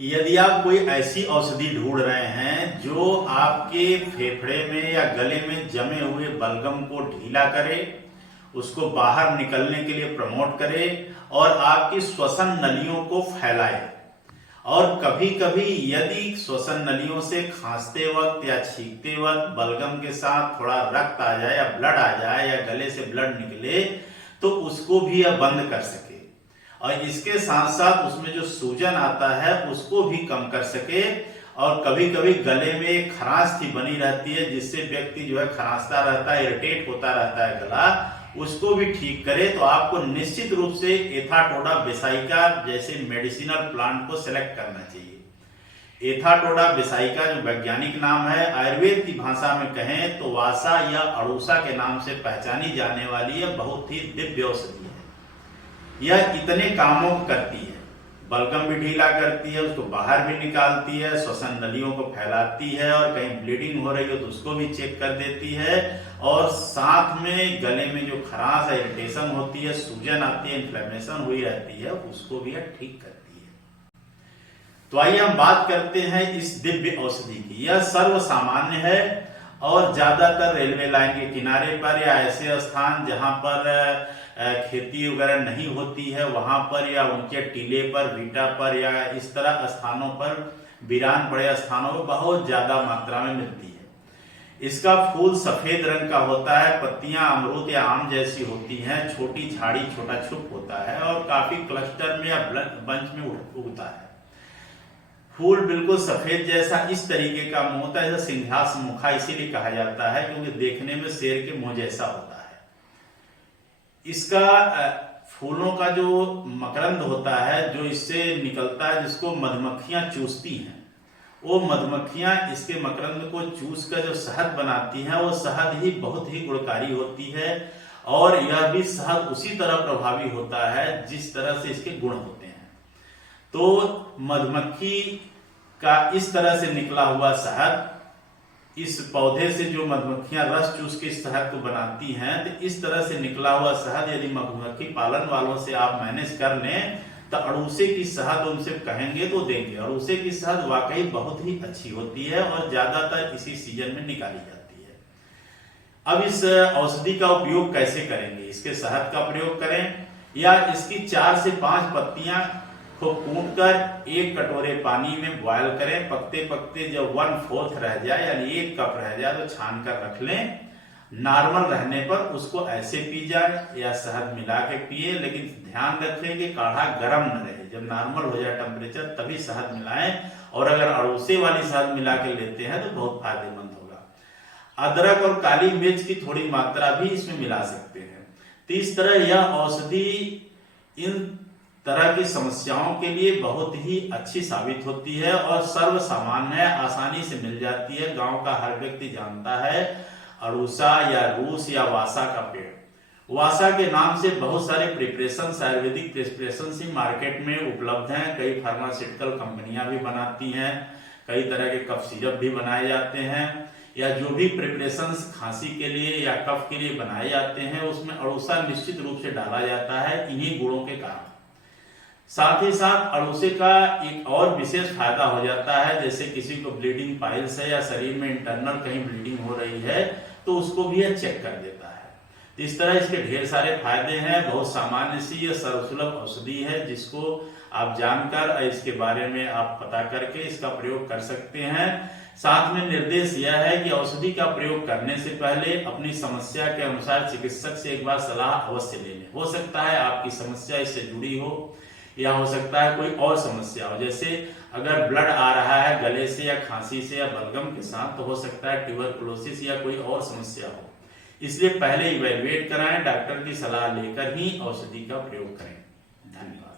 यदि आप कोई ऐसी औषधि ढूंढ रहे हैं जो आपके फेफड़े में या गले में जमे हुए बलगम को ढीला करे, उसको बाहर निकलने के लिए प्रमोट करे और आपकी श्वसन नलियों को फैलाए, और कभी कभी यदि श्वसन नलियों से खांसते वक्त या छींकते वक्त बलगम के साथ थोड़ा रक्त आ जाए या ब्लड आ जाए या गले से ब्लड निकले तो उसको भी यह बंद कर सके, और इसके साथ साथ उसमें जो सूजन आता है उसको भी कम कर सके। और कभी कभी गले में एक खरांश सी बनी रहती है जिससे व्यक्ति जो है खरांशता रहता है, इरिटेट होता रहता है गला, उसको भी ठीक करे। तो आपको निश्चित रूप से एथाटोडा बेसाइका जैसे मेडिसिनल प्लांट को सिलेक्ट करना चाहिए। एथाटोडा बेसाइका जो वैज्ञानिक नाम है, आयुर्वेद की भाषा में कहें तो वासा या अड़ूसा के नाम से पहचानी जाने वाली है बहुत ही दिव्य औषधि है। यह इतने कामों को करती है, बलगम भी ढीला करती है, उसको बाहर भी निकालती है, श्वसन नलियों को फैलाती है, और कहीं ब्लीडिंग हो रही हो तो उसको भी चेक कर देती है, और साथ में गले में जो खराश है, इरिटेशन होती है, सूजन आती है, इन्फ्लेमेशन हुई रहती है, उसको भी यह ठीक करती है। तो आइए हम बात करते हैं इस दिव्य औषधि की। यह सर्व सामान्य है और ज्यादातर रेलवे लाइन के किनारे पर या ऐसे स्थान जहां पर खेती वगैरह नहीं होती है वहां पर, या उनके टीले पर, वीटा पर, या इस तरह स्थानों पर, वीरान पड़े स्थानों पर बहुत ज्यादा मात्रा में मिलती है। इसका फूल सफेद रंग का होता है, पत्तियां अमरूद या आम जैसी होती हैं, छोटी झाड़ी, छोटा छुप होता है और काफी क्लस्टर में या बंच में उगता है। फूल बिल्कुल सफेद जैसा इस तरीके का मुंह होता है, सिंहास मुखा इसीलिए कहा जाता है क्योंकि देखने में शेर के मुंह जैसा होता है। इसका फूलों का जो मकरंद होता है जो इससे निकलता है, जिसको मधुमक्खियां चूसती हैं, वो मधुमक्खियां इसके मकरंद को चूस कर जो शहद बनाती हैं वो शहद ही बहुत ही गुणकारी होती है, और यह भी शहद उसी तरह प्रभावी होता है जिस तरह से इसके गुण होते हैं। तो मधुमक्खी का इस तरह से निकला हुआ शहद, इस पौधे से जो मधुमक्खियां रस चूस के शहद को बनाती हैं, तो इस तरह से निकला हुआ शहद यदि मधुमक्खी पालन वालों से आप मैनेज कर लें तो अड़ूसे की शहद उनसे कहेंगे तो देंगे। अड़ूसे की शहद वाकई बहुत ही अच्छी होती है और ज्यादातर इसी सीजन में निकाली जाती है। अब इस औषधि का उपयोग कैसे करेंगे? इसके शहद का प्रयोग करें या इसकी 4 से 5 पत्तियां को कूट कर 1 कटोरे पानी में बॉयल करें। पकते पकते जब 1/4 रह जाए यानी 1 कप रह जाए तो छान कर रख लें। नॉर्मल रहने पर उसको ऐसे पी जाए या शहद मिला के पिए, लेकिन ध्यान रखें कि काढ़ा गर्म न रहे। जब नॉर्मल हो जाए टेम्परेचर तभी शहद मिलाएं, और अगर अड़ूसे वाली शहद मिला के लेते हैं तो बहुत फायदेमंद होगा। अदरक और काली मिर्च की थोड़ी मात्रा भी इसमें मिला सकते हैं। तो इस तरह यह औषधि इन तरह की समस्याओं के लिए बहुत ही अच्छी साबित होती है और सर्व सामान्य है, आसानी से मिल जाती है। गांव का हर व्यक्ति जानता है अड़ूसा या रूस या वासा का पेड़। वासा के नाम से बहुत सारे प्रिपरेशन, आयुर्वेदिक प्रिपरेशन ही मार्केट में उपलब्ध हैं। कई फार्मास्यूटिकल कंपनियां भी बनाती हैं, कई तरह के कफ सिरप भी बनाए जाते हैं, या जो भी प्रिपरेशन खांसी के लिए या कफ के लिए बनाए जाते हैं उसमें अड़ूसा निश्चित रूप से डाला जाता है इन्हीं गुणों के कारण। साथ ही साथ अड़ूसे का एक और विशेष फायदा हो जाता है, जैसे किसी को ब्लीडिंग पाइल्स है या शरीर में इंटरनल कहीं ब्लीडिंग हो रही है तो उसको भी यह चेक कर देता है। तो इस तरह इसके ढेर सारे फायदे हैं। बहुत सामान्य सी यह सर्वसुलभ औषधि है जिसको आप जानकर इसके बारे में आप पता करके इसका प्रयोग कर सकते हैं। साथ में निर्देश यह है कि औषधि का प्रयोग करने से पहले अपनी समस्या के अनुसार चिकित्सक से एक बार सलाह अवश्य ले लें। हो सकता है आपकी समस्या इससे जुड़ी हो या हो सकता है कोई और समस्या हो, जैसे अगर ब्लड आ रहा है गले से या खांसी से या बलगम के साथ तो हो सकता है ट्यूबरकुलोसिस या कोई और समस्या हो। इसलिए पहले इवैल्यूएट कराएं, डॉक्टर की सलाह लेकर ही औषधि का प्रयोग करें। धन्यवाद।